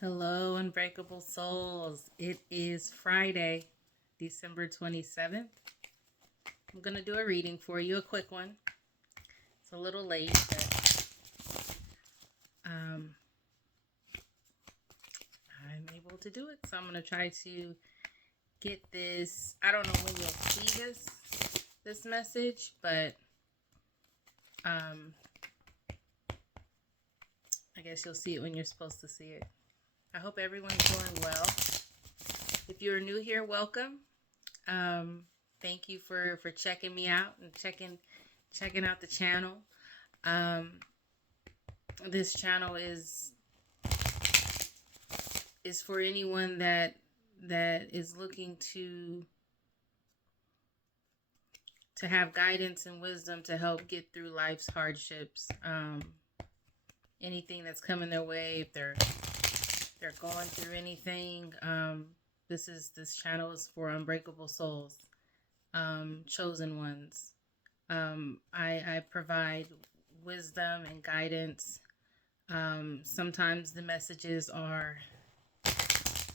Hello, Unbreakable Souls. It is Friday, December 27th. I'm going to do a reading for you, a quick one. It's a little late, but I'm able to do it. So I'm going to try to get this. I don't know when you'll see this message, but I guess you'll see it when you're supposed to see it. I hope everyone's doing well. If you're new here, welcome. Thank you for checking me out and checking out the channel. This channel is for anyone that is looking to have guidance and wisdom to help get through life's hardships. Anything that's coming their way, if they're going through anything, this channel is for unbreakable souls, chosen ones. I provide wisdom and guidance. Sometimes the messages are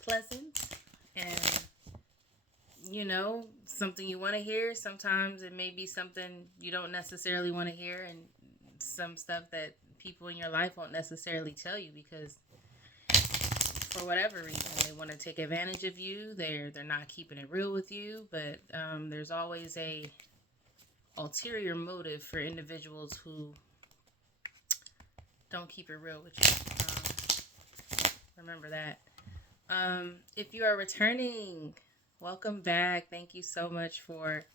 pleasant and something you want to hear. Sometimes it may be something you don't necessarily want to hear, and some stuff that people in your life won't necessarily tell you because for whatever reason they want to take advantage of you. They're not keeping it real with you, but there's always a ulterior motive for individuals who don't keep it real with you. Remember that. If you are returning, welcome back. Thank you so much for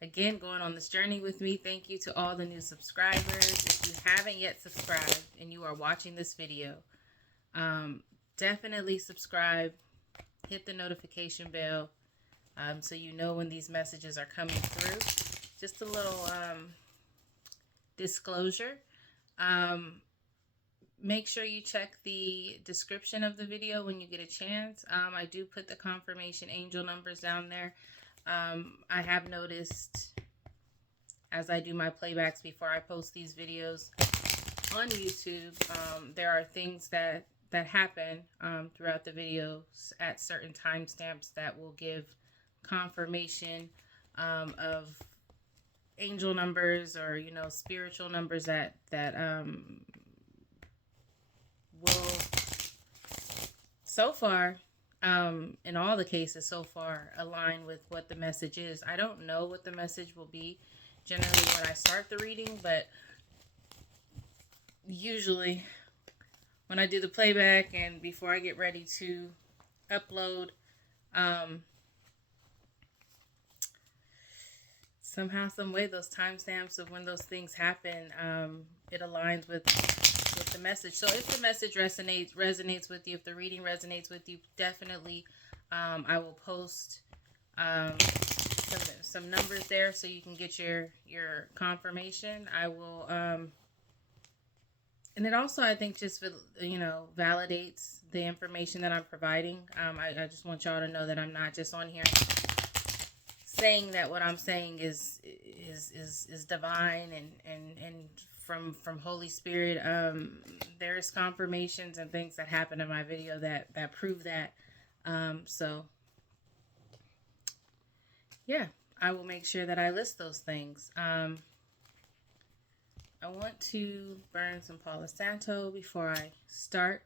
again going on this journey with me. Thank you to all the new subscribers. If you haven't yet subscribed and you are watching this video, definitely subscribe, hit the notification bell, so you know when these messages are coming through. Just a little disclosure. Make sure you check the description of the video when you get a chance. I do put the confirmation angel numbers down there. I have noticed as I do my playbacks before I post these videos on YouTube, there are things that happen throughout the videos at certain timestamps that will give confirmation of angel numbers or spiritual numbers that will so far in all the cases so far align with what the message is. I don't know what the message will be generally when I start the reading, but usually when I do the playback and before I get ready to upload, somehow, some way, those timestamps of when those things happen, it aligns with the message. So if the message resonates with you, if the reading resonates with you, definitely I will post some numbers there so you can get your confirmation. I will and it also, I think, just validates the information that I'm providing. I just want y'all to know that I'm not just on here saying that what I'm saying is divine and from Holy Spirit. There's confirmations and things that happen in my video that prove that. So yeah, I will make sure that I list those things. I want to burn some Palo Santo before I start.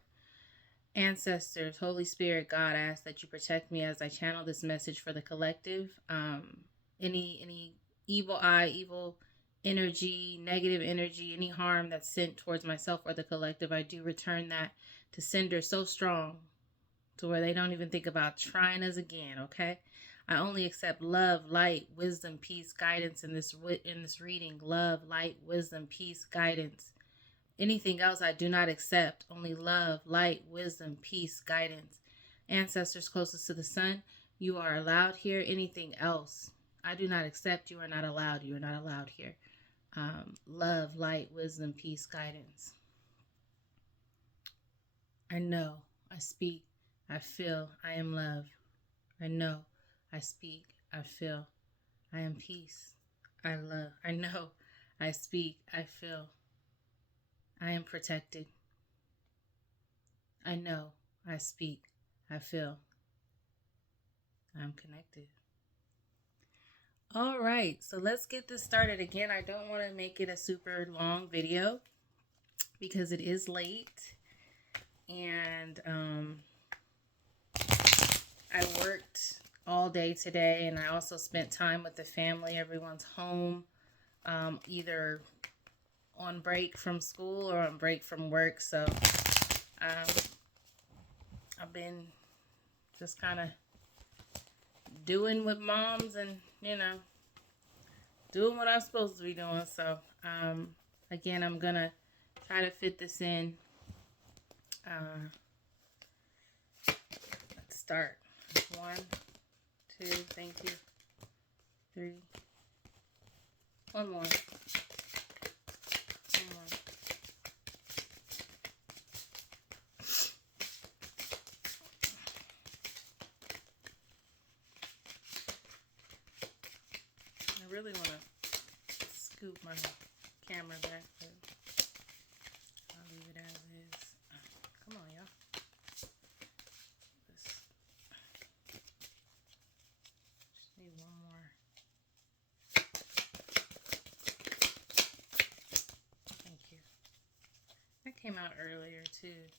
Ancestors, Holy Spirit, God, I ask that you protect me as I channel this message for the collective. Any evil eye, evil energy, negative energy, any harm that's sent towards myself or the collective, I do return that to sender so strong to where they don't even think about trying us again, okay? I only accept love, light, wisdom, peace, guidance in this reading. Love, light, wisdom, peace, guidance. Anything else I do not accept. Only love, light, wisdom, peace, guidance. Ancestors closest to the sun, you are allowed here. Anything else I do not accept. You are not allowed. You are not allowed here. Love, light, wisdom, peace, guidance. I know, I speak, I feel, I am love. I know, I speak, I feel, I am peace, I love. I know, I speak, I feel, I am protected. I know, I speak, I feel, I'm connected. All right, so let's get this started. Again, I don't want to make it a super long video because it is late, and I worked all day today, and I also spent time with the family. Everyone's home, either on break from school or on break from work. So I've been just kind of doing what moms and, doing what I'm supposed to be doing. So, again, I'm going to try to fit this in. Let's start. 1, 2, thank you. 3. One more. I really want to scoop my camera back, but I'll leave it as is. Come on, y'all. Just need one more. Thank you. That came out earlier, too.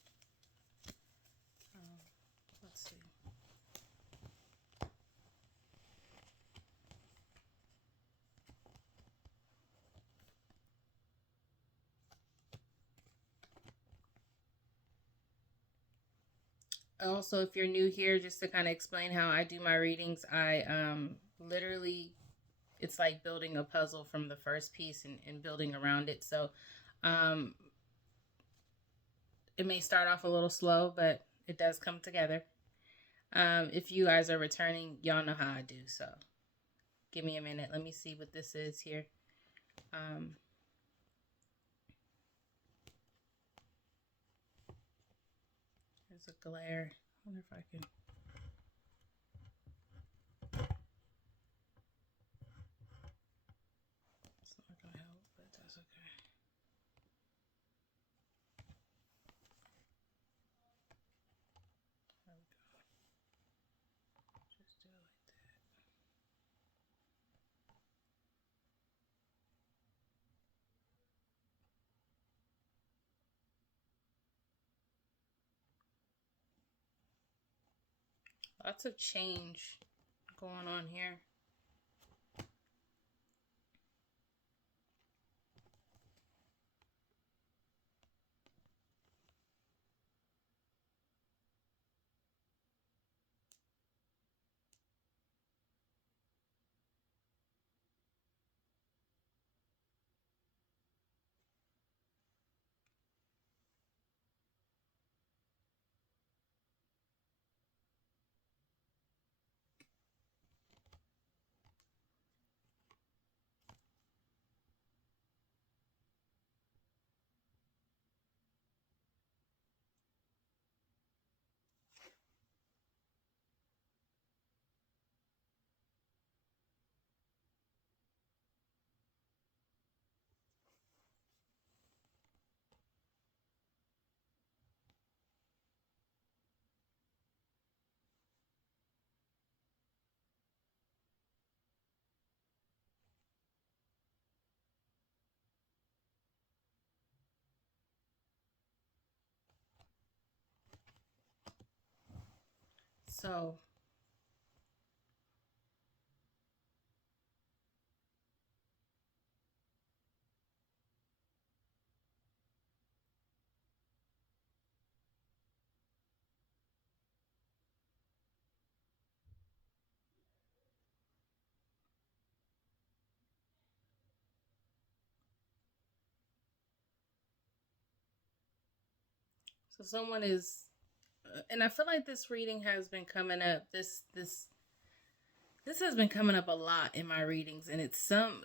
Let's see. Also, if you're new here, just to kind of explain how I do my readings, I literally, it's like building a puzzle from the first piece and building around it. So it may start off a little slow, but it does come together. If you guys are returning, y'all know how I do. So give me a minute. Let me see what this is here. There's a glare. I wonder if I can. It's not going to help, but that's okay. There we go. Just do it like that. Lots of change going on here. So someone is, and I feel like this reading has been coming up. This has been coming up a lot in my readings, and it's some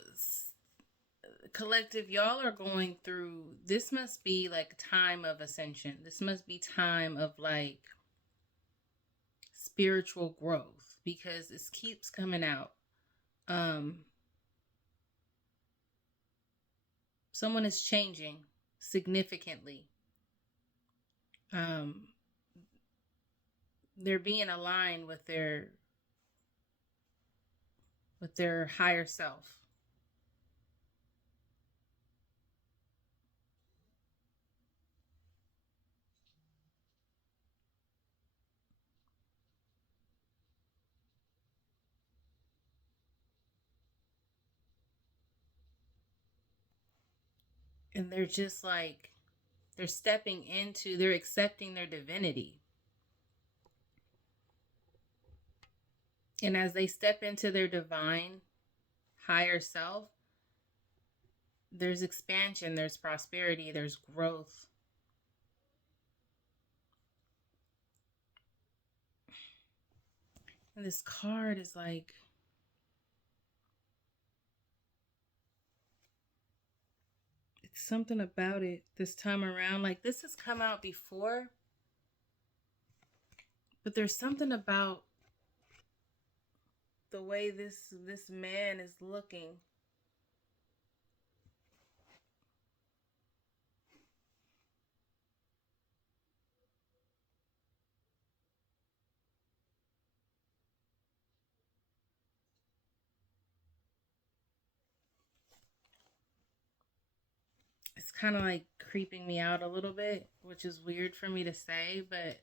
collective. Y'all are going through. This must be like time of ascension. This must be time of like spiritual growth because this keeps coming out. Someone is changing significantly. they're being aligned with their higher self. And they're just like, they're accepting their divinity. And as they step into their divine higher self, there's expansion, there's prosperity, there's growth. And this card is like, it's something about it this time around. Like, this has come out before, but there's something about the way this man is looking. It's kind of like creeping me out a little bit, which is weird for me to say, but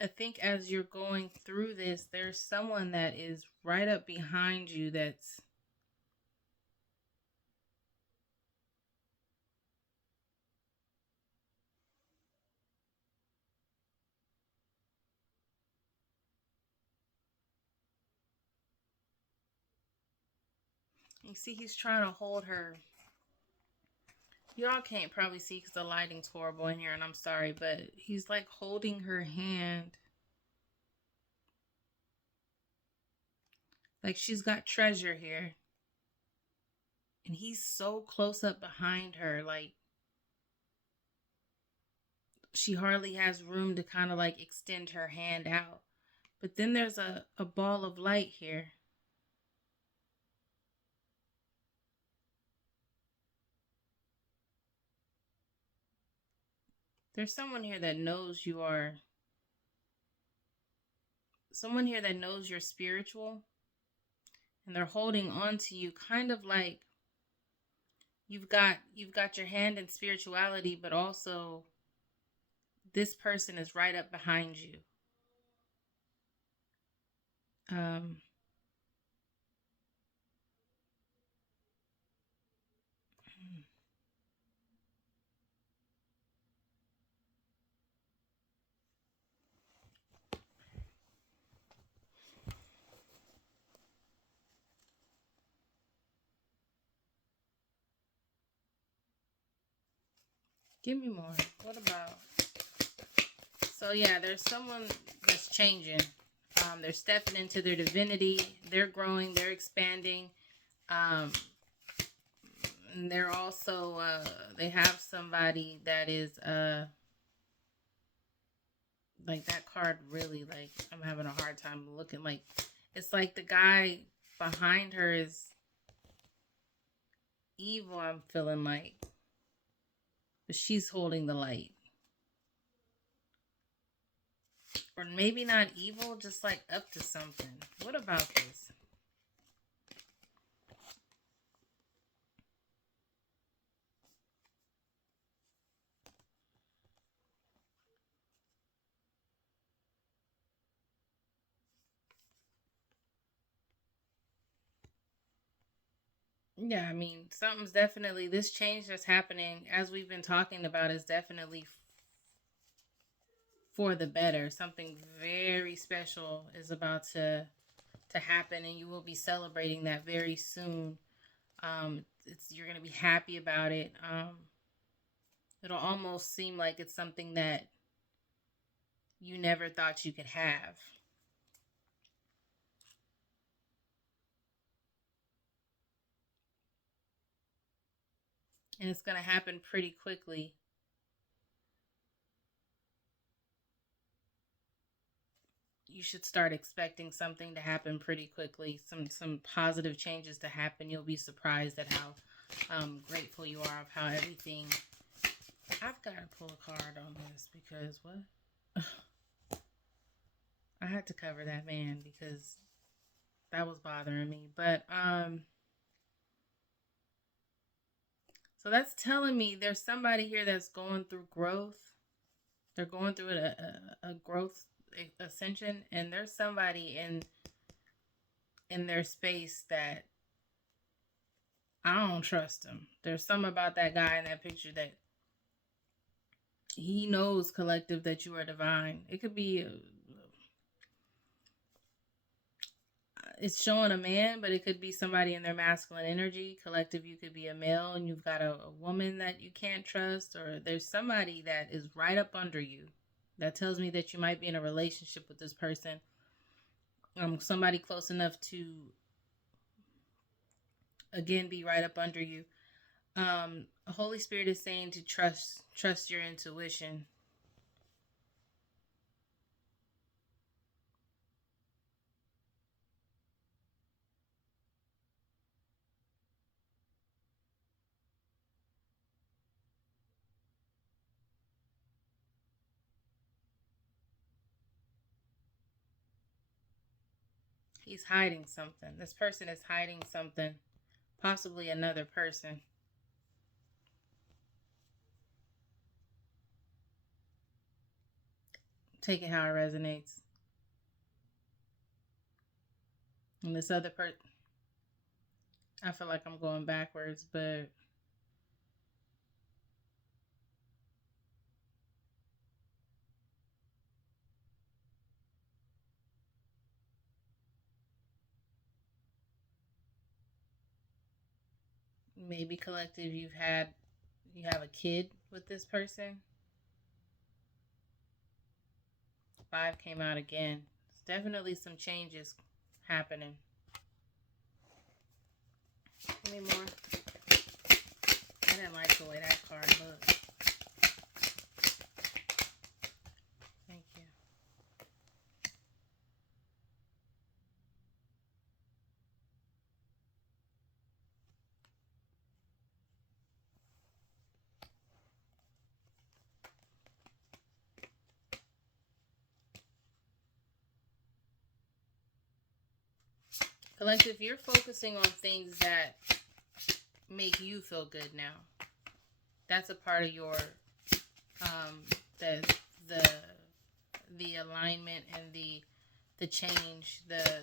I think as you're going through this, there's someone that is right up behind you that's, you see, he's trying to hold her. Y'all can't probably see because the lighting's horrible in here, and I'm sorry, but he's like holding her hand. Like she's got treasure here. And he's so close up behind her, like she hardly has room to kind of like extend her hand out. But then there's a ball of light here. There's someone here that knows you are, someone here that knows you're spiritual, and they're holding on to you kind of like you've got your hand in spirituality, but also this person is right up behind you. Um Give me more. What about? So yeah, there's someone that's changing. They're stepping into their divinity. They're growing. They're expanding. Um, and they're also they have somebody that is like that card really, like I'm having a hard time looking. Like it's like the guy behind her is evil. I'm feeling like, but she's holding the light. Or maybe not evil, just like up to something. What about this? Yeah, I mean, something's definitely, this change that's happening, as we've been talking about, is definitely for the better. Something very special is about to happen, and you will be celebrating that very soon. You're going to be happy about it. It'll almost seem like it's something that you never thought you could have. And it's going to happen pretty quickly. You should start expecting something to happen pretty quickly. Some positive changes to happen. You'll be surprised at grateful you are of how everything. I've got to pull a card on this because what? I had to cover that man because that was bothering me. But so that's telling me there's somebody here that's going through growth. They're going through a growth ascension, and there's somebody in their space that I don't trust him. There's something about that guy in that picture that he knows, collective, that you are divine. It could be it's showing a man, but it could be somebody in their masculine energy. Collective, you could be a male and you've got a woman that you can't trust, or there's somebody that is right up under you. That tells me that you might be in a relationship with this person. Somebody close enough to, again, be right up under you. Holy Spirit is saying to trust your intuition. He's hiding something. This person is hiding something. Possibly another person. Take it how it resonates. And this other person, I feel like I'm going backwards, but maybe collective, you have a kid with this person. 5 came out again. There's definitely some changes happening. Give me more. I didn't like the way that card looked. Thank you. Collective, you're focusing on things that make you feel good now. That's a part of your the alignment and the change, the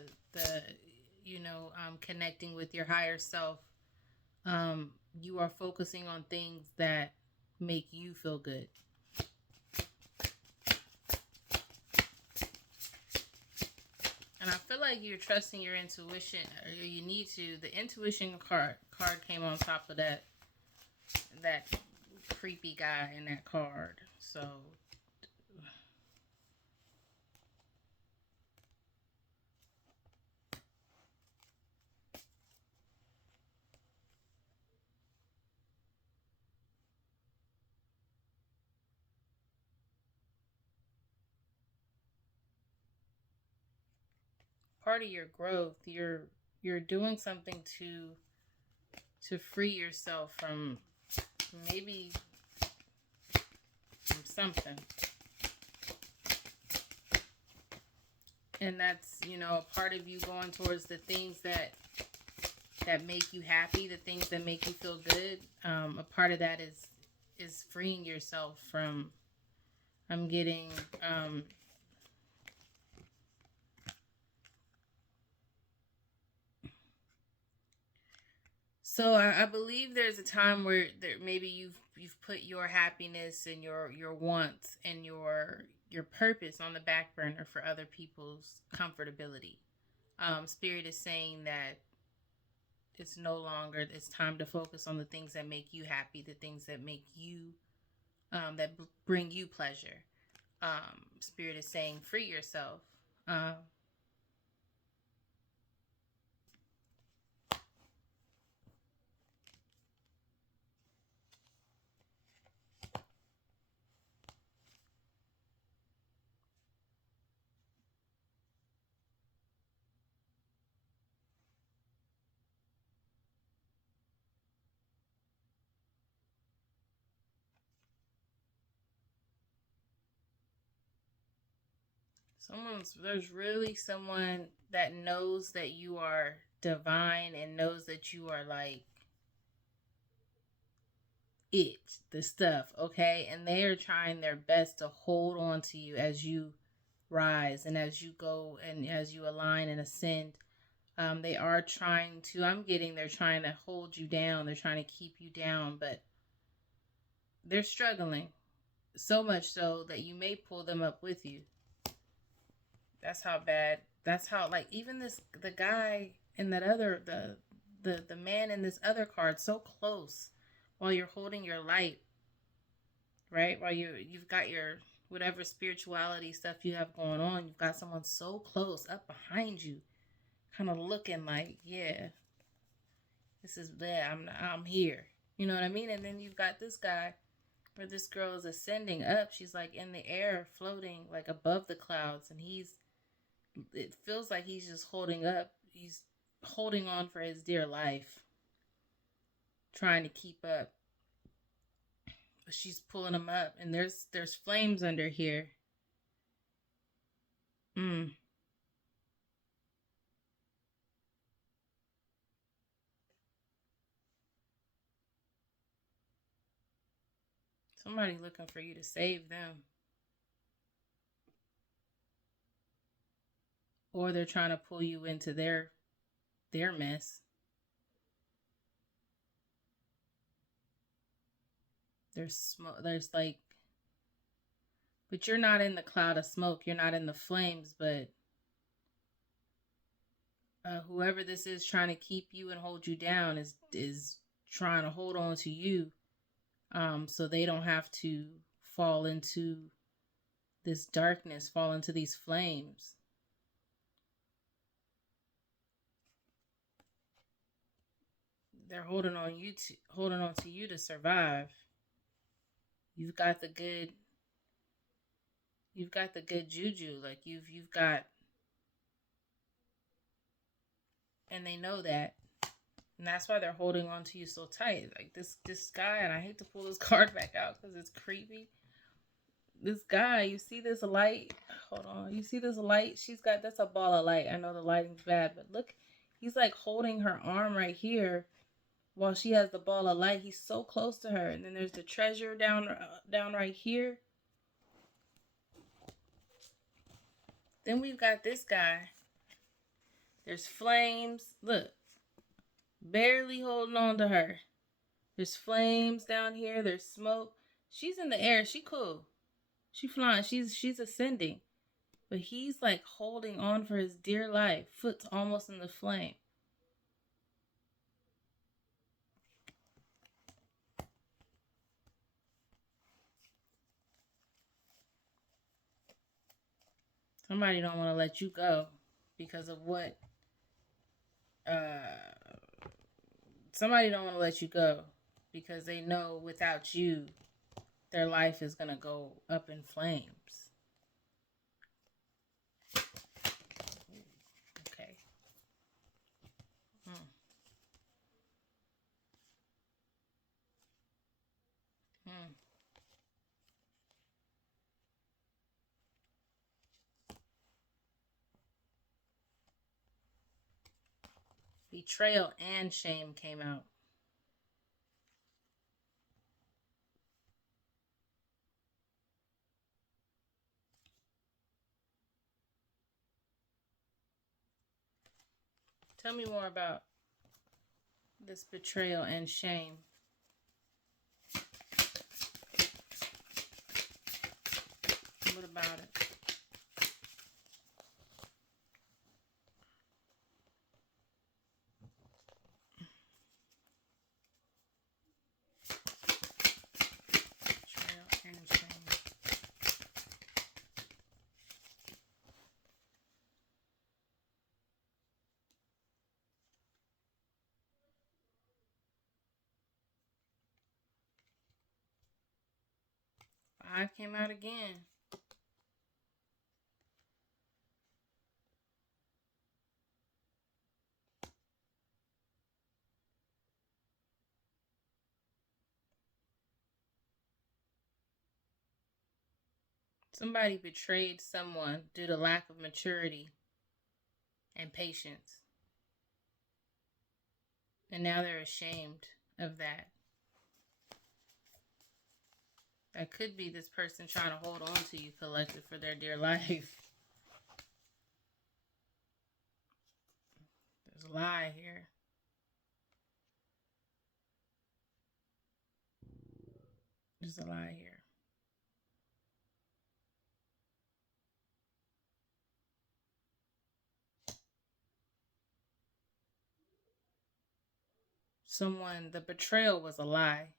connecting with your higher self. You are focusing on things that make you feel good. And I feel like you're trusting your intuition, or you need to. The intuition card came on top of that creepy guy in that card. So part of your growth, you're doing something to free yourself from maybe from something. And that's, a part of you going towards the things that make you happy, the things that make you feel good. A part of that is freeing yourself from, I'm getting, so I believe there's a time where maybe you've put your happiness and your wants and your purpose on the back burner for other people's comfortability. Spirit is saying that it's no longer, it's time to focus on the things that make you happy, the things that make you, that bring you pleasure. Spirit is saying free yourself. There's really someone that knows that you are divine and knows that you are like the stuff, okay? And they are trying their best to hold on to you as you rise and as you go and as you align and ascend. They are trying to, they're trying to hold you down. They're trying to keep you down, but they're struggling. So much so that you may pull them up with you. That's how bad. That's how, like, even the guy in that other, the man in this other card, so close while you're holding your light, right? While you've got your whatever spirituality stuff you have going on, you've got someone so close up behind you, kind of looking like, yeah, this is bad. I'm here. You know what I mean? And then you've got this guy where this girl is ascending up. She's like in the air, floating like above the clouds, and it feels like he's just holding up. He's holding on for his dear life, trying to keep up. But she's pulling him up, and there's flames under here. Somebody looking for you to save them. Or they're trying to pull you into their mess. There's smoke. There's like, but you're not in the cloud of smoke. You're not in the flames. But whoever this is trying to keep you and hold you down is trying to hold on to you, so they don't have to fall into this darkness, fall into these flames. They're holding on to you to survive. You've got the good juju. Like you've got, and they know that. And that's why they're holding on to you so tight. Like this guy, and I hate to pull this card back out because it's creepy. This guy, you see this light? Hold on. You see this light? That's a ball of light. I know the lighting's bad, but look, he's like holding her arm right here while she has the ball of light. He's so close to her. And then there's the treasure down right here. Then we've got this guy. There's flames. Look. Barely holding on to her. There's flames down here. There's smoke. She's in the air. She cool. She flying. She's ascending. But he's like holding on for his dear life. Foot's almost in the flame. Somebody don't want to let you go because of what somebody don't want to let you go because they know without you their life is going to go up in flames. Okay. Betrayal and shame came out. Tell me more about this betrayal and shame. What about it? Betrayal and shame. Five came out again. Somebody betrayed someone due to lack of maturity and patience. And now they're ashamed of that. That could be this person trying to hold on to you, collective, for their dear life. There's a lie here. There's a lie here. The betrayal was a lie.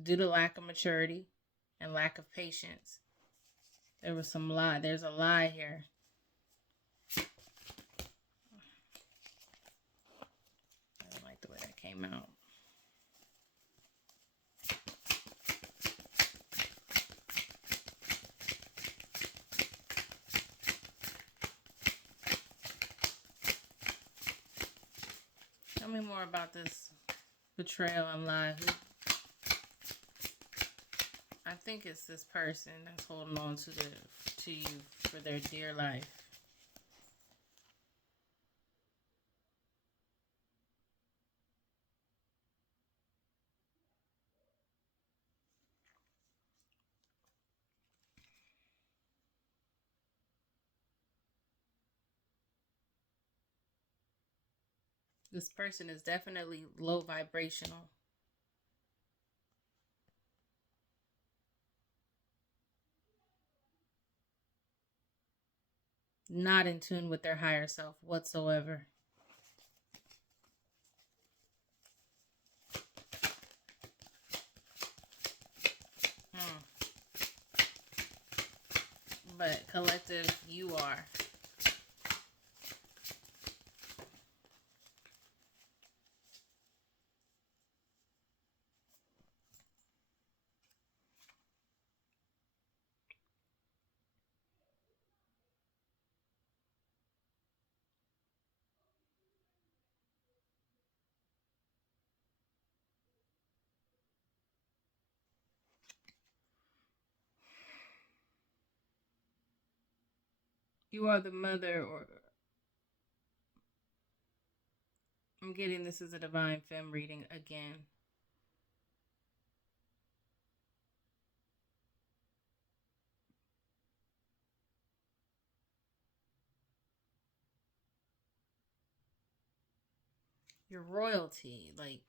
Due to lack of maturity and lack of patience. There was some lie. There's a lie here. I don't like the way that came out. Tell me more about this betrayal and lie. I think it's this person that's holding on to you for their dear life. This person is definitely low vibrational. Not in tune with their higher self whatsoever. But collective, you are. You are the mother, or I'm getting this as a divine femme reading again. You're royalty, like.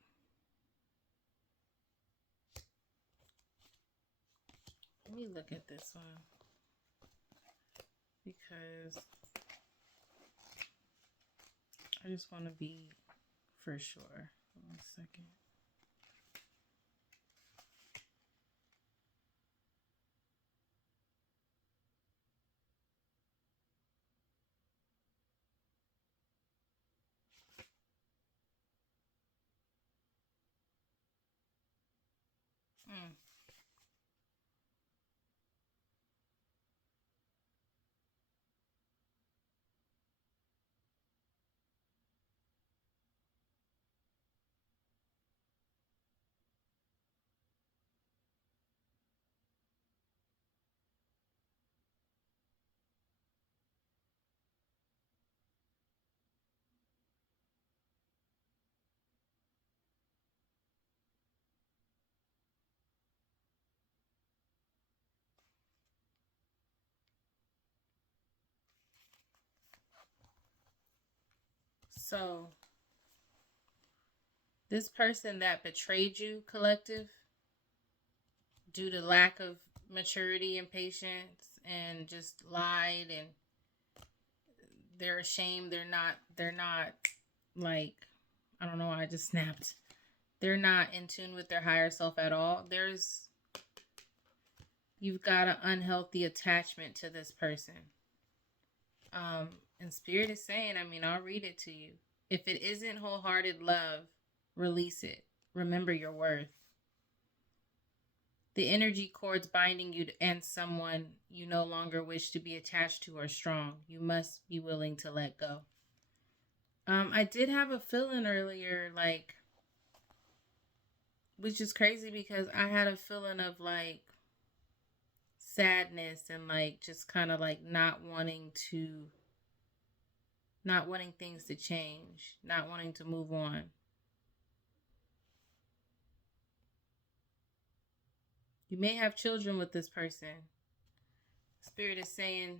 Let me look at this one. Because I just want to be for sure. 1 second. So, this person that betrayed you, collective, due to lack of maturity and patience and just lied, and they're ashamed, they're not like, I don't know, I just snapped. They're not in tune with their higher self at all. You've got an unhealthy attachment to this person. And Spirit is saying, I'll read it to you. If it isn't wholehearted love, release it. Remember your worth. The energy cords binding you and someone you no longer wish to be attached to are strong. You must be willing to let go. I did have a feeling earlier, like, which is crazy because I had a feeling of like sadness and like just kind of like not wanting things to change, not wanting to move on. You may have children with this person. Spirit is saying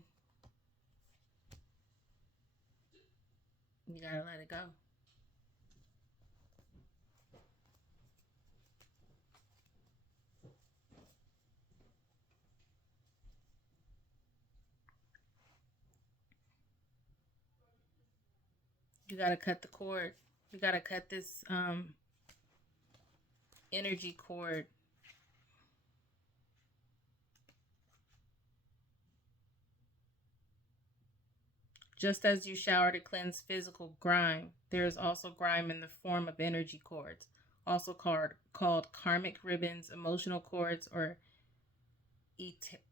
you gotta let it go. You gotta cut the cord. You gotta cut this energy cord. Just as you shower to cleanse physical grime, there is also grime in the form of energy cords, also called karmic ribbons, emotional cords, or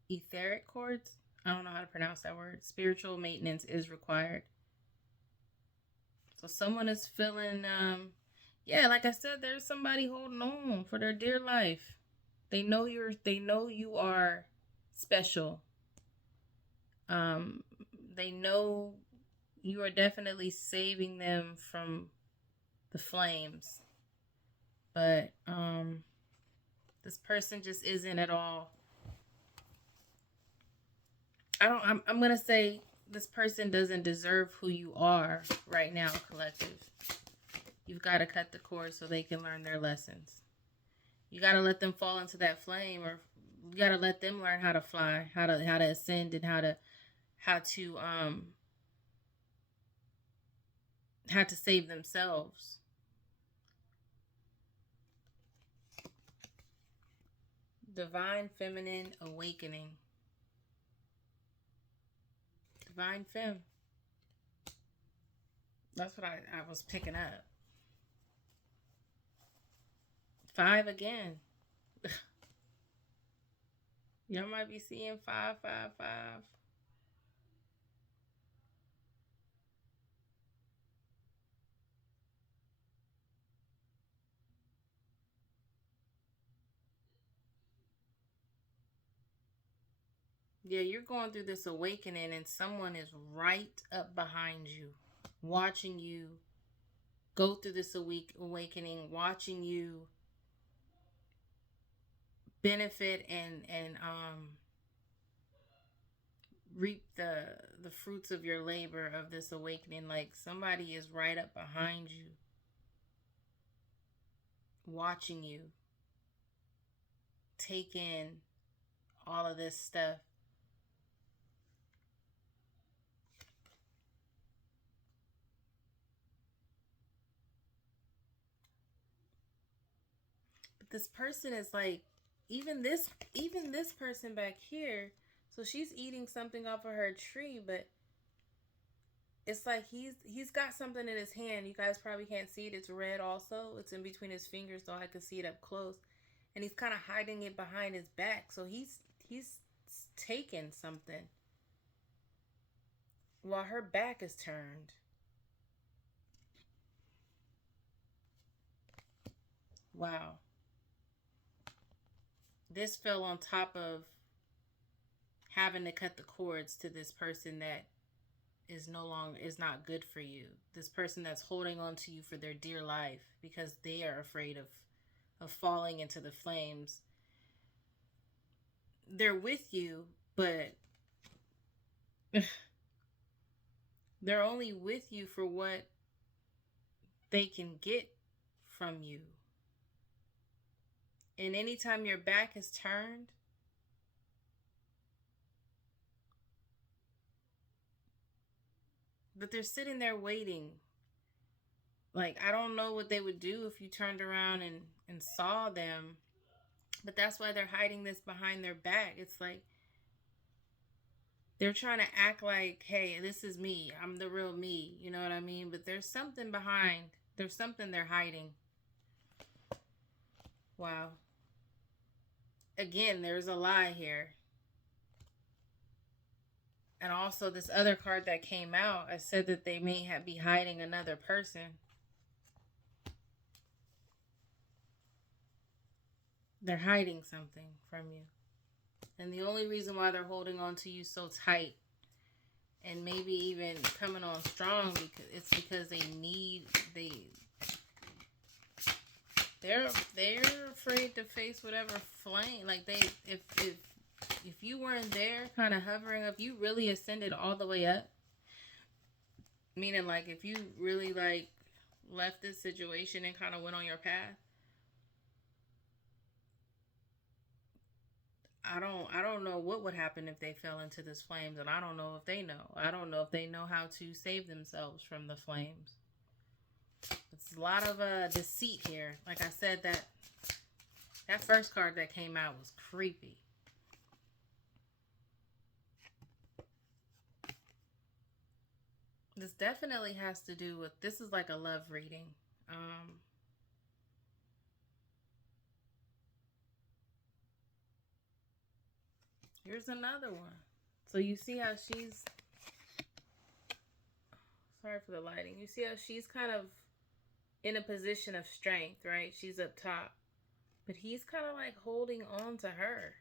etheric cords. I don't know how to pronounce that word. Spiritual maintenance is required. So someone is feeling, yeah, like I said, there's somebody holding on for their dear life. They know you are special. They know you are definitely saving them from the flames. But this person just isn't at all. I'm gonna say this person doesn't deserve who you are right now, collective. You've got to cut the cord so they can learn their lessons. You got to let them fall into that flame, or you got to let them learn how to fly, how to ascend, and how to save themselves. Divine feminine awakening. Divine femme. That's what I was picking up. 5 again. Y'all might be seeing 5, 5, 5. Yeah, you're going through this awakening and someone is right up behind you, watching you go through this awakening, watching you benefit and reap the fruits of your labor of this awakening. Like somebody is right up behind you, watching you take in all of this stuff. But this person is like, even this person back here, so she's eating something off of her tree, but it's like he's got something in his hand. You guys probably can't see it. It's red also. It's in between his fingers, so I can see it up close. And he's kind of hiding it behind his back. So he's taken something while her back is turned. Wow. This fell on top of having to cut the cords to this person that is not good for you. This person that's holding on to you for their dear life because they are afraid of falling into the flames. They're with you, but they're only with you for what they can get from you. And anytime your back is turned, but they're sitting there waiting. Like, I don't know what they would do if you turned around and saw them. But that's why they're hiding this behind their back. It's like they're trying to act like, hey, this is me. I'm the real me. You know what I mean? But there's something behind. There's something they're hiding. Wow. Again, there's a lie here. And also this other card that came out, I said that they may be hiding another person. They're hiding something from you. And the only reason why they're holding on to you so tight and maybe even coming on strong, because it's because they're afraid to face whatever flame. Like if you weren't there kind of hovering up, you really ascended all the way up, meaning like if you really like left this situation and kind of went on your path, I don't know what would happen if they fell into this flames, and I don't know if they know. I don't know if they know how to save themselves from the flames. It's a lot of deceit here. Like I said, that first card that came out was creepy. This definitely has to do with, this is like a love reading. Here's another one. So you see how she's, sorry for the lighting. You see how she's kind of in a position of strength, right? She's up top. But he's kind of like holding on to her.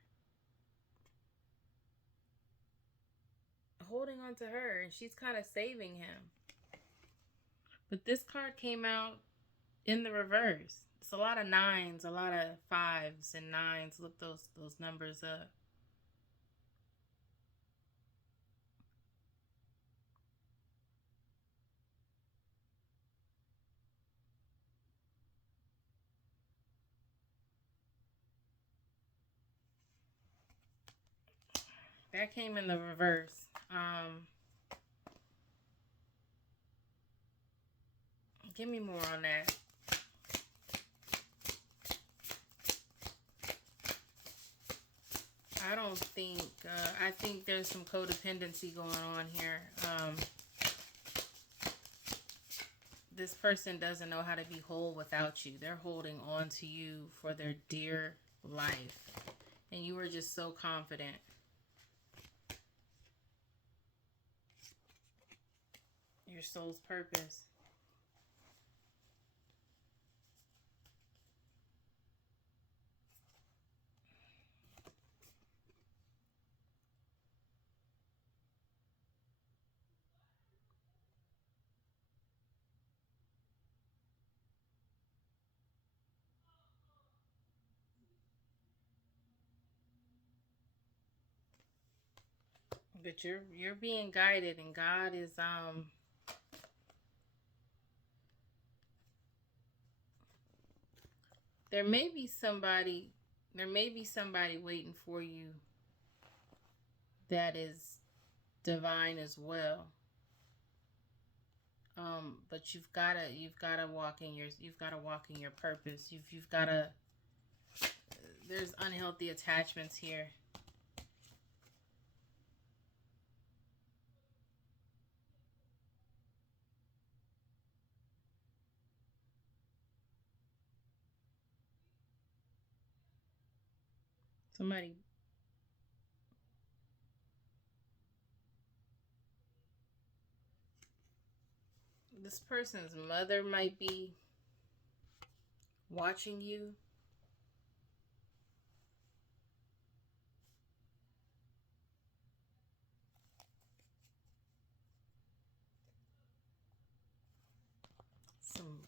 Holding on to her, and she's kind of saving him. But this card came out in the reverse. It's a lot of nines, a lot of fives and nines. Look those numbers up. That came in the reverse. Give me more on that. I don't think, I think there's some codependency going on here. This person doesn't know how to be whole without you. They're holding on to you for their dear life. And you were just so confident. Your soul's purpose. But you're being guided, and God is there may be somebody waiting for you that is divine as well. But you've gotta walk in your purpose. You've gotta, there's unhealthy attachments here. Somebody, this person's mother might be watching you. Some,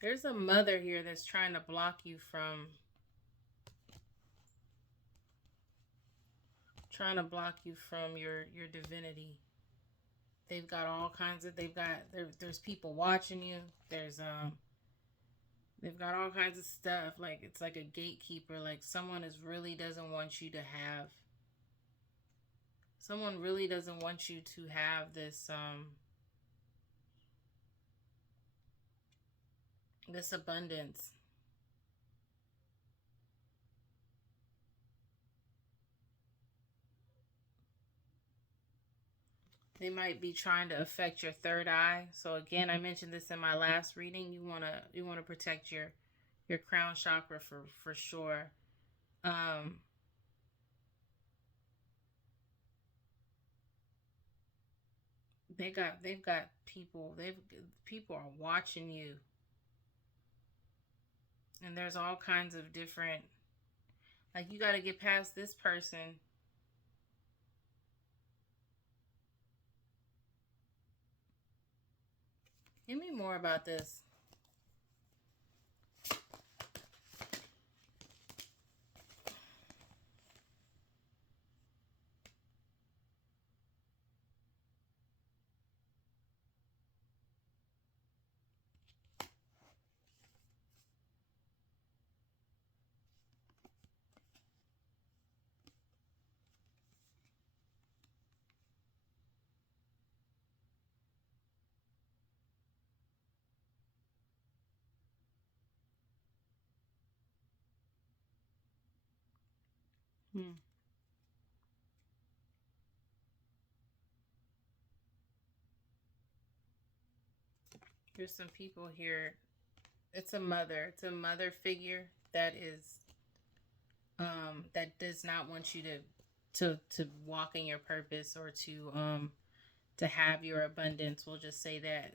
there's a mother here that's trying to block you from your divinity. They've got all kinds of, there's people watching you. They've got all kinds of stuff. Like, it's like a gatekeeper. Like, someone really doesn't want you to have this this abundance. They might be trying to affect your third eye. So again, I mentioned this in my last reading. You wanna protect your your crown chakra for sure. Um, they've got people. People are watching you, and there's all kinds of different. Like, you got to get past this person. Give me more about this. Hmm. There's some people here. It's a mother. It's a mother figure that is that does not want you to walk in your purpose, or to have your abundance. We'll just say that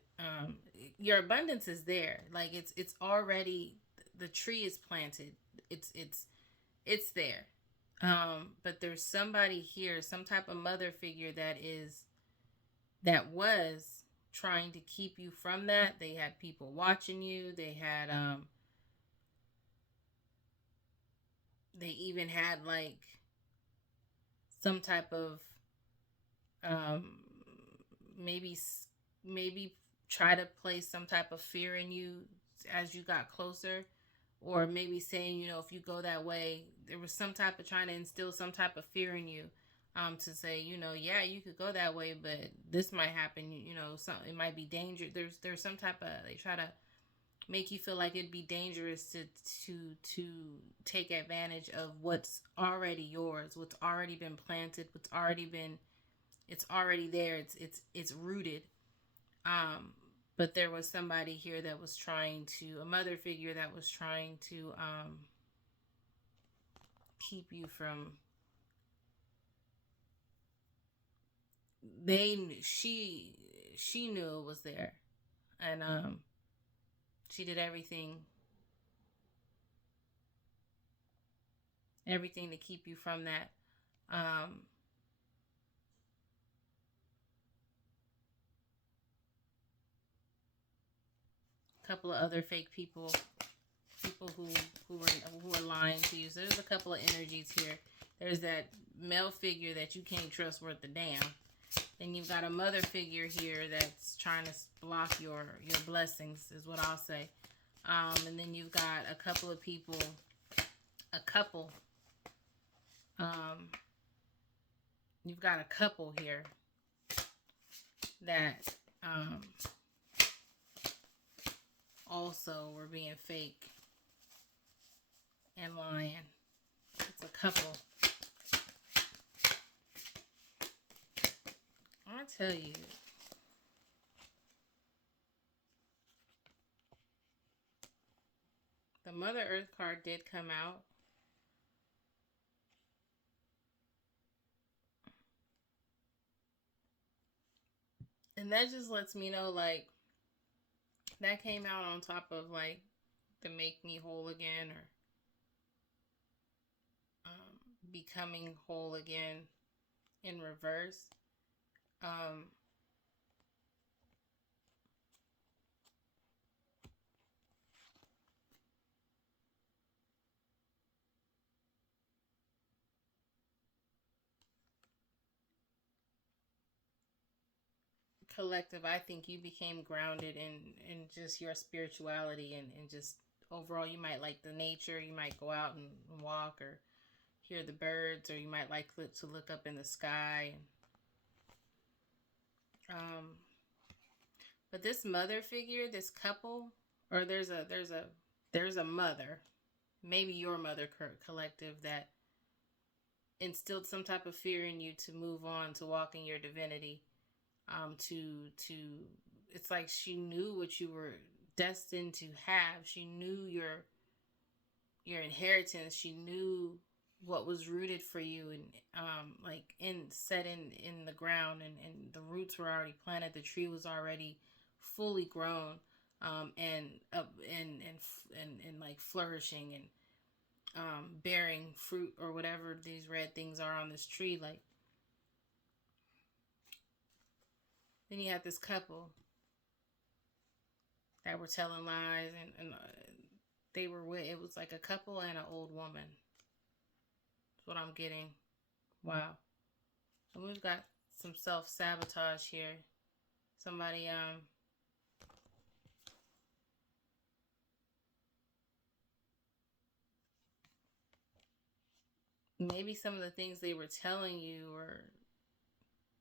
your abundance is there. Like, it's already, the tree is planted. It's there. But there's somebody here, some type of mother figure that was trying to keep you from that. They had people watching you. They even had like some type of um maybe maybe try to place some type of fear in you as you got closer, or maybe saying, if you go that way, there was some type of trying to instill some type of fear in you, to say, yeah, you could go that way, but this might happen. It might be dangerous. There's some type of, they try to make you feel like it'd be dangerous to take advantage of what's already yours, what's already been planted, it's already there. It's rooted. But there was somebody here that was trying to, a mother figure that was trying to keep you from, she knew it was there, and she did everything to keep you from that. A couple of other fake people who were lying to you. So there's a couple of energies here. There's that male figure that you can't trust worth a damn. Then you've got a mother figure here that's trying to block your blessings, is what I'll say. And then you've got a couple of people, you've got a couple here that also were being fake and lying. It's a couple. I tell you, the Mother Earth card did come out. And that just lets me know, like, that came out on top of, like, the Make Me Whole Again, or Becoming Whole Again in reverse. Collective, I think you became grounded in just your spirituality, and just overall, you might like the nature. You might go out and walk, or hear the birds, or you might like to look up in the sky. But this mother figure, this couple, or there's a mother, maybe your mother, collective, that instilled some type of fear in you to move on, to walk in your divinity. To it's like she knew what you were destined to have. She knew your inheritance. She knew what was rooted for you, and like set in the ground, and the roots were already planted. The tree was already fully grown, and like flourishing, and bearing fruit, or whatever these red things are on this tree. Like, then you had this couple that were telling lies, and they were with, it was like a couple and an old woman. That's what I'm getting. Wow. And we've got some self-sabotage here. Somebody, maybe some of the things they were telling you, or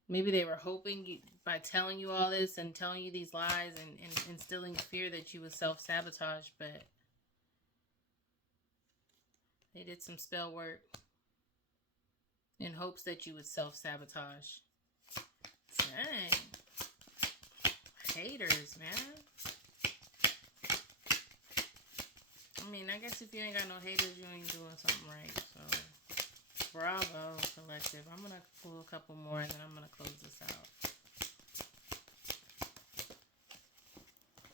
maybe they were hoping you, by telling you all this and telling you these lies, and instilling fear, that you would self-sabotage, but they did some spell work in hopes that you would self-sabotage. Dang. Haters, man. I mean, I guess if you ain't got no haters, you ain't doing something right. So, bravo, collective. I'm going to pull a couple more, and then I'm going to close this out.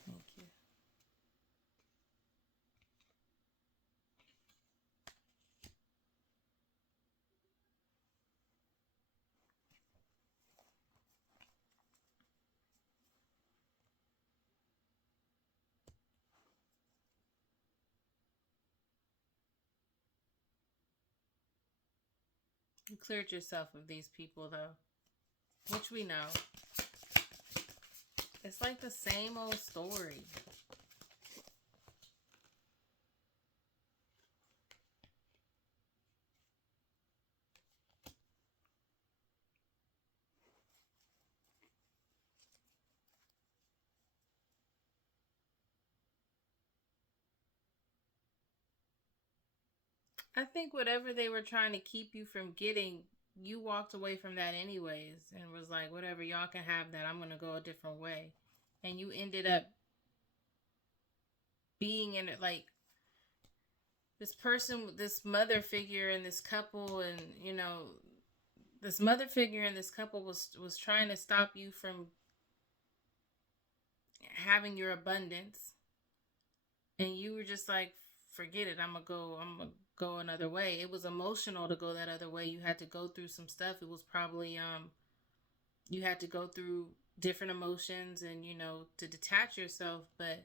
Thank you. You cleared yourself of these people, though, which we know. It's like the same old story. I think whatever they were trying to keep you from getting, you walked away from that anyways, and was like, whatever, y'all can have that. I'm going to go a different way. And you ended up being in it, like, this person, this mother figure in this couple, and, you know, this mother figure in this couple was trying to stop you from having your abundance. And you were just like, forget it, I'm gonna go another way. It was emotional to go that other way. You had to go through some stuff. It was probably you had to go through different emotions, and, you know, to detach yourself. But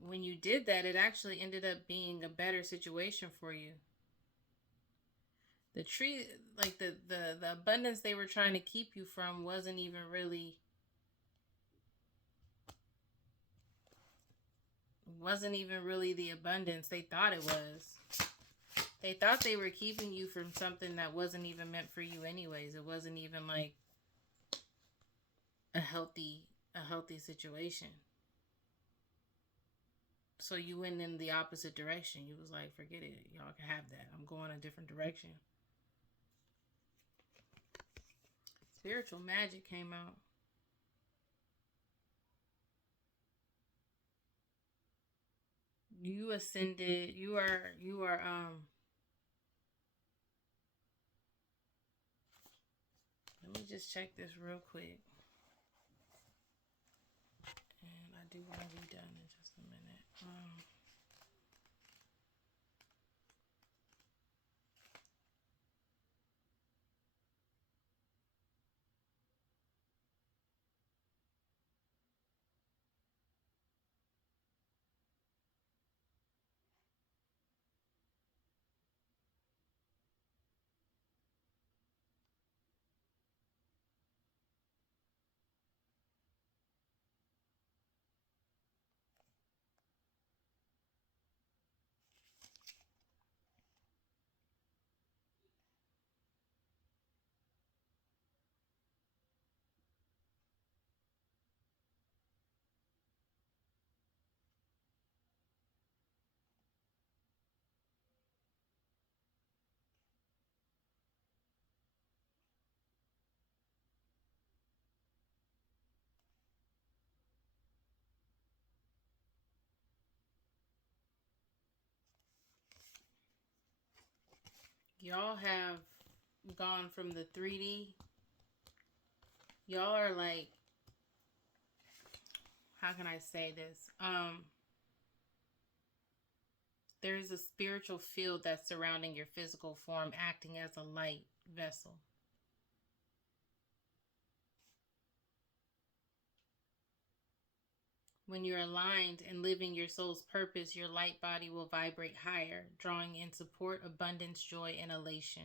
when you did that, it actually ended up being a better situation for you. The tree, like the abundance they were trying to keep you from, wasn't even really the abundance they thought it was. They thought they were keeping you from something that wasn't even meant for you anyways. It wasn't even like a healthy situation. So you went in the opposite direction. You was like, forget it, y'all can have that. I'm going a different direction. Spiritual magic came out. You ascended. You are let me just check this real quick. And I do want to be done in just a minute. Y'all have gone from the 3D. Y'all are like, how can I say this? There's a spiritual field that's surrounding your physical form, acting as a light vessel. When you're aligned and living your soul's purpose, your light body will vibrate higher, drawing in support, abundance, joy, and elation.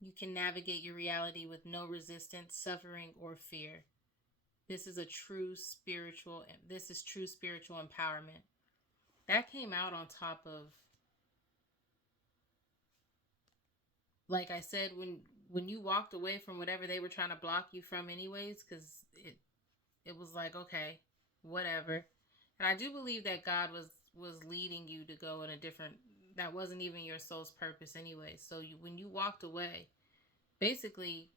You can navigate your reality with no resistance, suffering, or fear. This is true spiritual empowerment. That came out on top of, like I said, when you walked away from whatever they were trying to block you from anyways, because it was like, okay, whatever. And I do believe that God was leading you to go in a different, that wasn't even your soul's purpose anyway. So when you walked away, basically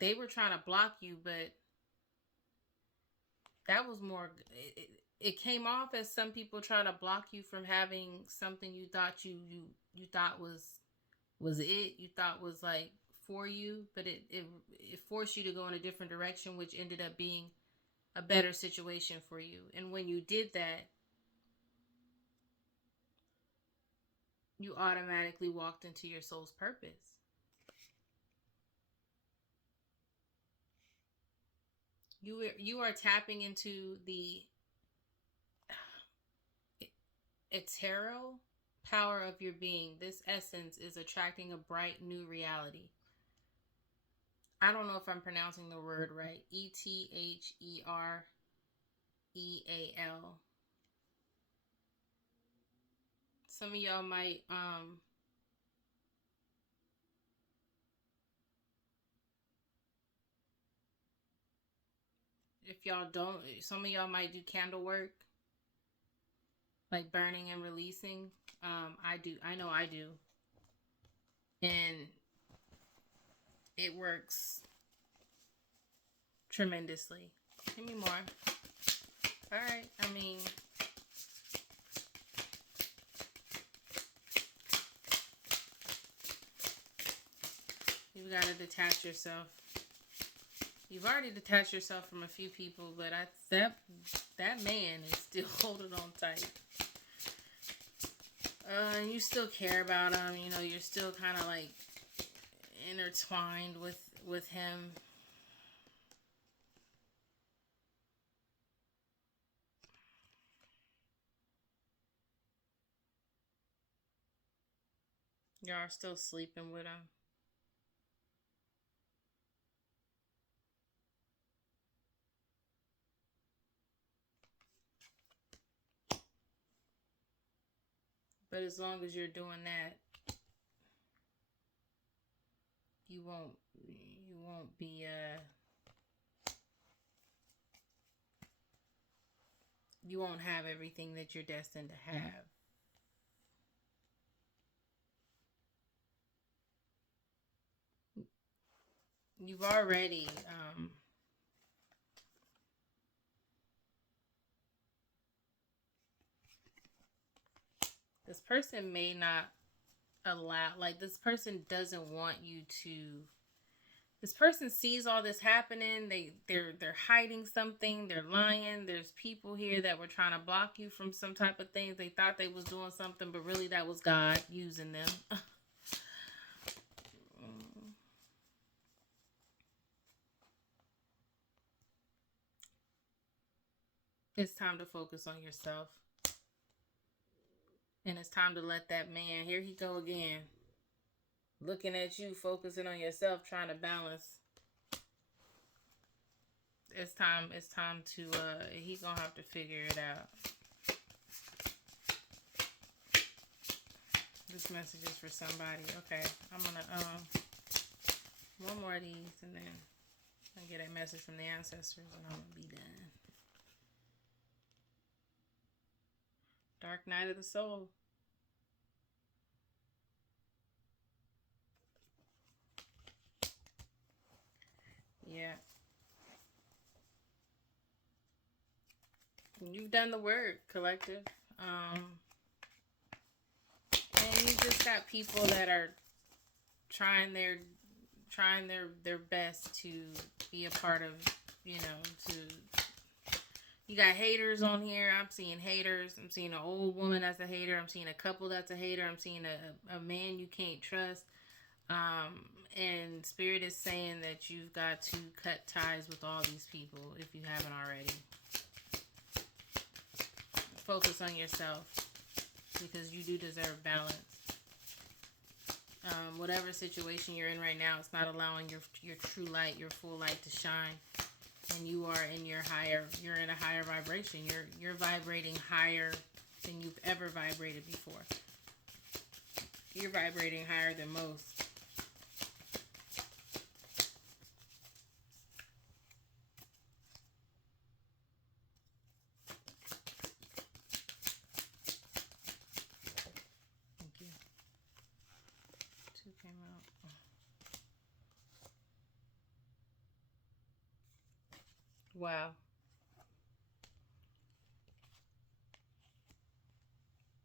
they were trying to block you, but that was more, it came off as some people trying to block you from having something you thought you thought was it, you thought was like for you, but it forced you to go in a different direction, which ended up being a better situation for you. And when you did that, you automatically walked into your soul's purpose. You are tapping into the eternal power of your being. This essence is attracting a bright new reality. I don't know if I'm pronouncing the word right. Ethereal. Some of y'all might if y'all don't, some of y'all might do candle work, like burning and releasing. I know I do. And it works tremendously. Give me more. All right. I mean, you've got to detach yourself. You've already detached yourself from a few people, but that man is still holding on tight. You still care about him. You know, you're still kind of like intertwined with him. Y'all are still sleeping with him. But as long as you're doing that, you won't be you won't have everything that you're destined to have. You've already this person may not allow, like, this person doesn't want you to, this person sees all this happening. They're hiding something. They're lying. There's people here that were trying to block you from some type of things. They thought they was doing something, but really that was God using them. It's time to focus on yourself. And it's time to let that man, here he go again, looking at you, focusing on yourself, trying to balance. It's time to he's gonna have to figure it out. This message is for somebody. Okay, I'm gonna one more of these and then I get a message from the ancestors and I'm gonna be done. Dark night of the soul. Yeah. You've done the work, collective. And you just got people that are trying their best to be a part of, to you got haters on here. I'm seeing haters. I'm seeing an old woman that's a hater. I'm seeing a couple that's a hater. I'm seeing a man you can't trust. And Spirit is saying that you've got to cut ties with all these people if you haven't already. Focus on yourself because you do deserve balance. Whatever situation you're in right now, it's not allowing your true light, your full light to shine. And you are in you're in a higher vibration. You're vibrating higher than you've ever vibrated before. You're vibrating higher than most. Thank you. 2 came out. Wow.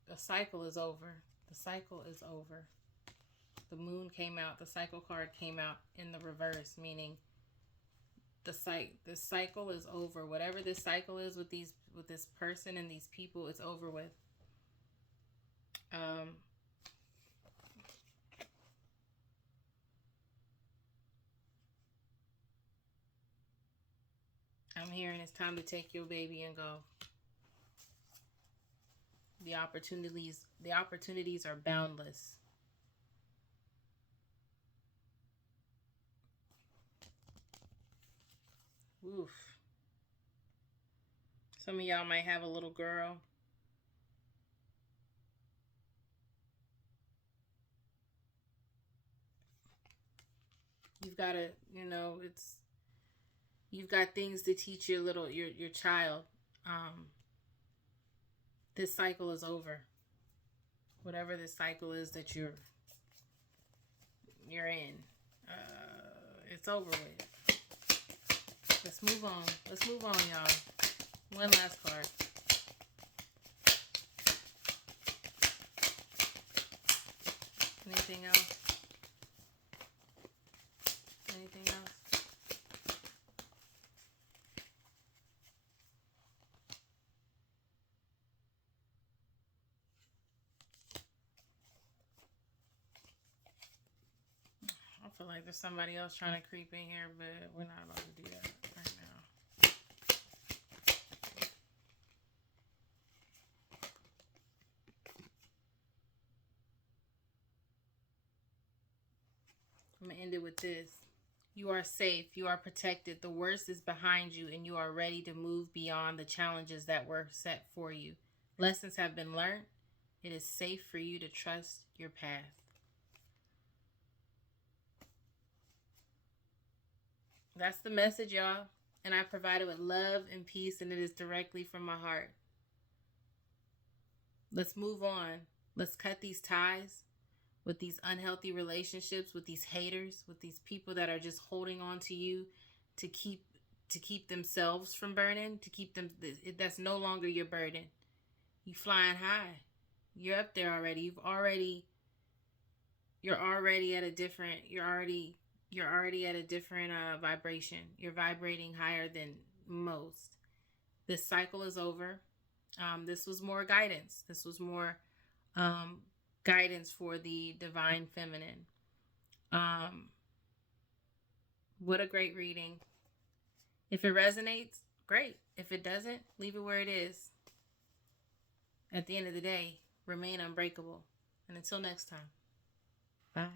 The cycle is over. The cycle is over. The moon came out. The cycle card came out in the reverse, meaning the cycle is over. Whatever this cycle is with this person and these people, it's over with. I'm hearing it's time to take your baby and go. The opportunities are boundless. Oof. Some of y'all might have a little girl. You've got to, you've got things to teach your child. This cycle is over. Whatever this cycle is that you're in, it's over with. Let's move on. Let's move on, y'all. One last card. Anything else? Anything else? I feel like there's somebody else trying to creep in here, but we're not about to do that right now. I'm going to end it with this. You are safe. You are protected. The worst is behind you, and you are ready to move beyond the challenges that were set for you. Lessons have been learned. It is safe for you to trust your path. That's the message, y'all. And I provide it with love and peace, and it is directly from my heart. Let's move on. Let's cut these ties with these unhealthy relationships, with these haters, with these people that are just holding on to you to keep themselves from burning, to keep them. That's no longer your burden. You flying high. You're up there already. You're already at a different. You're already at a different vibration. You're vibrating higher than most. This cycle is over. This was more guidance. This was more guidance for the divine feminine. What a great reading. If it resonates, great. If it doesn't, leave it where it is. At the end of the day, remain unbreakable. And until next time, bye.